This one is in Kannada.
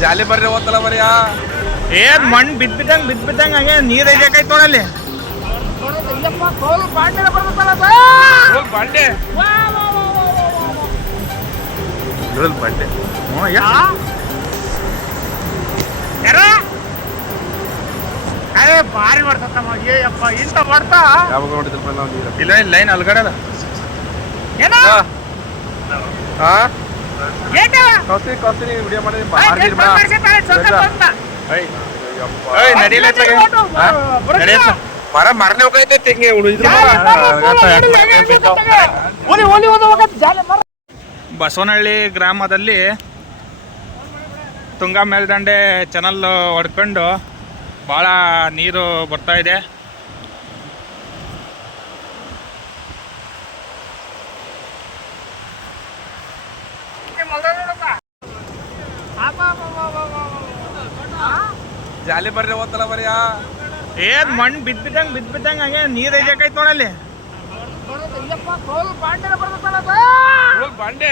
ಜಾಲಿ ಬರ್ರಿ ಓದ್ತಲ್ಲ ಬರಿಯ ಏನ್ ಮಣ್ಣು ಬಿದ್ದಂಗ ಹಂಗೆ ನೀರ್ ಐಜಾಕೈತ್ ನೋಡಲ್ಲಿ. ಬಾಂಡೆ ಬಾಂಡೆ ಭಾರಿ ಮಾಡ್ತಮ್ಮ ಏಯಪ್ಪ ಇಂತ ಮಾಡ್ತಾ ಯಾವಾಗ ನೋಡಿದ್ರಪ್ಪ ನಾವು ನೀರು ಇಲ್ಲ ಲೈನ್ ಅಲ್ಗಡದ ಕೌಸಿ ವಿಡಿಯೋ ಮಾಡಿದ್ರೆ ಮರ ಮರನೇ ಹೋಗೈತೆ ತೆಂಗೆ ಬಸವನಹಳ್ಳಿ ಗ್ರಾಮದಲ್ಲಿ ತುಂಗಾ ಮೇಲ್ದಂಡೆ ಚಾನಲ್ ಹೊಡ್ಕೊಂಡು ಭಾಳ ನೀರು ಬರ್ತಾ ಇದೆ. ಜಾಲಿ ಬರ್ರಿ ಓದ್ತಲ್ಲ ಬರಿಯ ಏನ್ ಮಣ್ಣು ಬಿದ್ದಂಗ ಹಂಗೆ ನೀರ್ ಐಜಾಕೈತ್ ನೋಡಲ್ಲಿ. ಬಾಂಡೆ